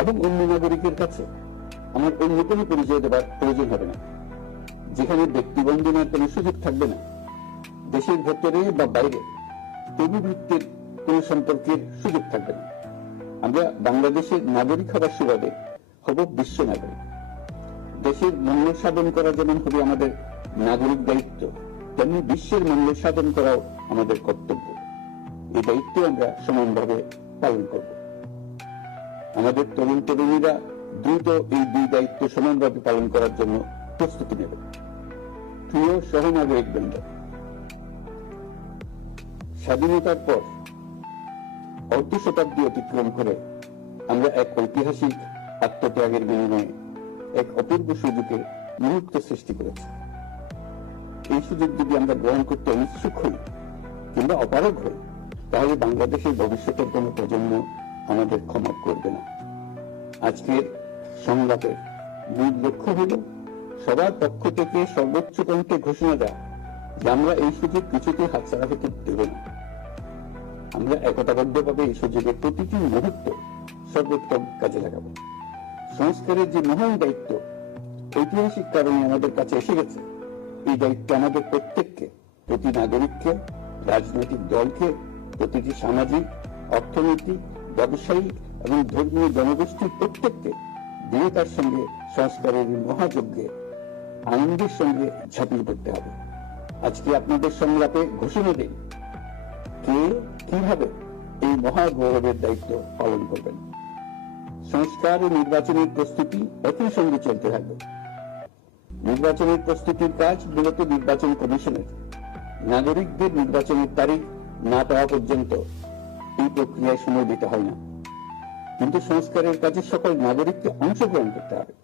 এবং অন্য নাগরিকের কাছে আমার অন্য কোনো পরিচয় দেওয়ার প্রয়োজন হবে না। যেখানে ব্যক্তিবন্ধনের কোনো সুযোগ থাকবে না। দেশের ভেতরে বা বাইরে প্রভুবৃত্তির কোন সম্পর্কের সুযোগ থাকবে না। আমরা বাংলাদেশের নাগরিক হবার সুবাদে হব বিশ্ব নাগরিক। দেশের মূল্য সাধন করা যেমন হবে আমাদের নাগরিক দায়িত্ব, তেমনি বিশ্বের মূল্য সাধন করাও আমাদের কর্তব্য। এই দায়িত্ব আমরা সমানভাবে পালন করব। আমাদের তরুণ তরুণীরা দ্রুত এই দুই দায়িত্ব সমানভাবে পালন করার জন্য প্রস্তুতি নেবে। প্রিয় সহনাগরিক বৃন্দ, স্বাধীনতার পর অর্ধ শতাব্দী অতিক্রম করে আমরা এক ঐতিহাসিক আত্মত্যাগের বিনিময়ে এক অপূর্ব সুযোগের মুহূর্ত সৃষ্টি করেছি। এই সুযোগ যদি আমরা গ্রহণ করতে অনিচ্ছুক হই কিংবা অপারগ হই, তাহলে বাংলাদেশের ভবিষ্যতের কোন প্রজন্ম আমাদের ক্ষমা করবে না। আজকের সংলাপের মূল লক্ষ্য হল, সবার পক্ষ থেকে সর্বোচ্চ কণ্ঠে ঘোষণা দেওয়া যে আমরা এই সুযোগ কিছুতেই হাতছাড়া হতে দেব না। আমরা একতাবদ্ধভাবে এই সুযোগের প্রতিটি মুহূর্ত সর্বোত্তম কাজে লাগাবো। সংস্কারের যে মহান দায়িত্ব, ঐতিহাসিক কারণে আমাদের কাছে এসে গেছে। এই দায়িত্ব আমাদের প্রত্যেককে, প্রতি নাগরিককে, রাজনৈতিক দলকে, প্রতিটি সামাজিক, অর্থনৈতিক ব্যবসায়িক এবং ধর্মীয় জনগোষ্ঠীর প্রত্যেককে দৃঢ়তার সঙ্গে সংস্কারের মহাযজ্ঞে আনন্দের সঙ্গে ঝাঁপিয়ে পড়তে হবে। আজকে আপনাদের সংলাপে ঘোষণা দিন কে কীভাবে এই মহাগৌরবের দায়িত্ব পালন করবেন? সংস্কার ও নির্বাচনের প্রস্তুতি একই সঙ্গে চলতে থাকবে। নির্বাচনের প্রস্তুতির কাজ মূলত নির্বাচন কমিশনের। নাগরিকদের নির্বাচনের তারিখ না পাওয়া পর্যন্ত এই প্রক্রিয়ায় সময় দিতে হয় না। কিন্তু সংস্কারের কাজে সকল নাগরিককে অংশগ্রহণ করতে হবে।